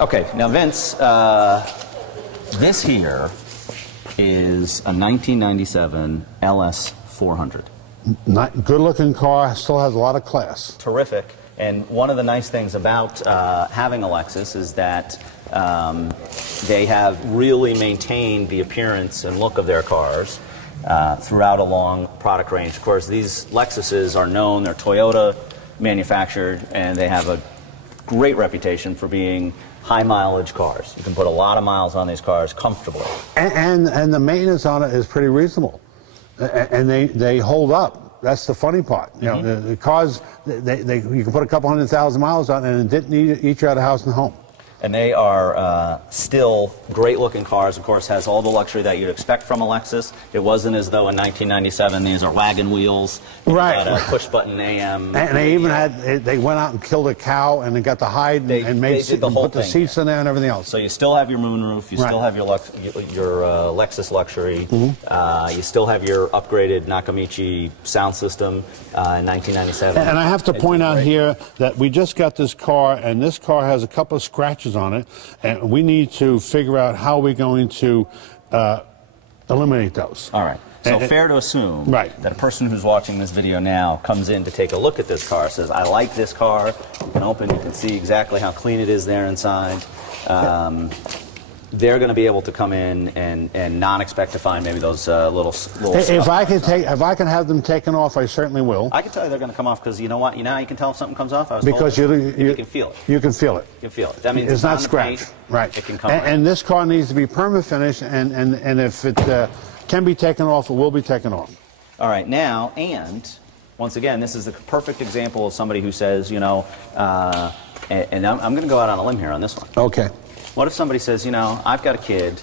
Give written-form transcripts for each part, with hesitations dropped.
Okay, now Vince, this here is a 1997 LS 400. Good-looking car, still has a lot of class. Terrific. And one of the nice things about having a Lexus is that they have really maintained the appearance and look of their cars throughout a long product range. Of course, these Lexuses are known, they're Toyota manufactured, and they have a great reputation for being high mileage cars. You can put a lot of miles on these cars comfortably. And the maintenance on it is pretty reasonable. And they hold up. That's the funny part. You know, the cars, you can put a couple 100,000 miles on it and it didn't eat you out of house and home. And they are still great-looking cars. Of course, has all the luxury that you'd expect from a Lexus. It wasn't as though in 1997 these are wagon wheels. Right. Had a push-button AM. And they even had, they went out and killed a cow and they got the hide and put the seats in there and everything else. So you still have your moonroof. You still have your Lexus luxury. You still have your upgraded Nakamichi sound system in 1997. And I have to point out here that we just got this car, and this car has a couple of scratches on it, and we need to figure out how we're going to eliminate those. All right. So fair to assume that a person who's watching this video now comes in to take a look at this car, says, I like this car. You can open, you can see exactly how clean it is there inside. They're going to be able to come in and not expect to find maybe those little if I can have them taken off, I certainly will. I can tell you they're going to come off because you know what? You can tell if something comes off. Because you can feel it. You can feel it. You can feel it. That means it's not scratched. Right. It can come. And this car needs to be perma finished, and if it can be taken off, it will be taken off. All right. Now, and once again, this is the perfect example of somebody who says, you know, and I'm going to go out on a limb here on this one. Okay. What if somebody says, you know, I've got a kid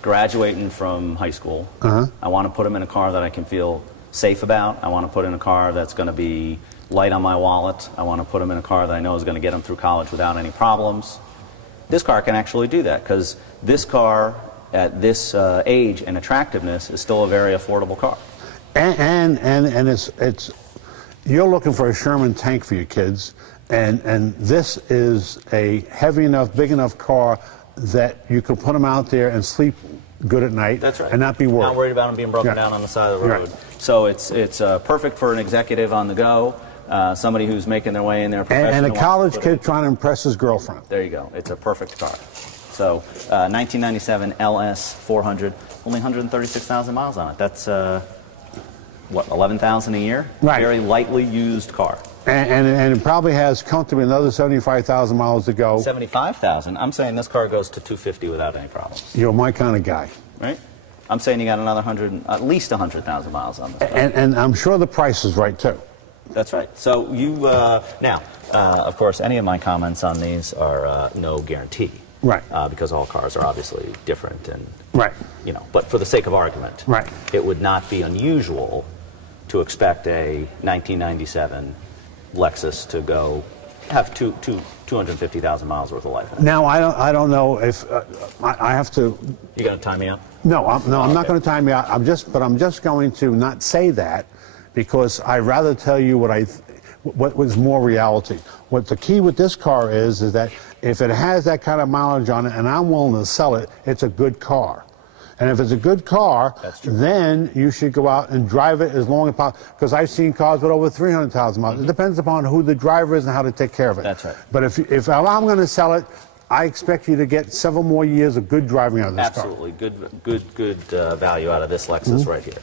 graduating from high school. I want to put him in a car that I can feel safe about. I want to put in a car that's going to be light on my wallet. I want to put him in a car that I know is going to get him through college without any problems. This car can actually do that because this car at this age and attractiveness is still a very affordable car. And it's you're looking for a Sherman tank for your kids. And this is a heavy enough, big enough car that you can put them out there and sleep good at night. That's right. And not be worried. Not worried about them being broken down on the side of the road. So it's perfect for an executive on the go, somebody who's making their way in their profession. And a college kid trying to impress his girlfriend. There you go. It's a perfect car. So 1997 LS 400, only 136,000 miles on it. That's, what, 11,000 a year? Right. Very lightly used car. And it probably has comfortably another 75,000 miles to go. 75,000? I'm saying this car goes to 250 without any problems. You're my kind of guy. Right? I'm saying you got another at least 100,000 miles on this car. And I'm sure the price is right, too. That's right. So you, now, of course, any of my comments on these are no guarantee. Right. Because all cars are obviously different and, you know, but for the sake of argument, it would not be unusual to expect a 1997 Lexus to have 250,000 miles worth of life in it. Now I don't know if I have to. You gonna time me out? No, I'm not going to time you out. I'm just going to not say that because I'd rather tell you what was more reality. What the key with this car is that if it has that kind of mileage on it and I'm willing to sell it, it's a good car. And if it's a good car, then you should go out and drive it as long as possible. Because I've seen cars with over 300,000 miles. It depends upon who the driver is and how to take care of it. That's right. But if I'm going to sell it, I expect you to get several more years of good driving out of this car. Absolutely. Good value out of this Lexus right here.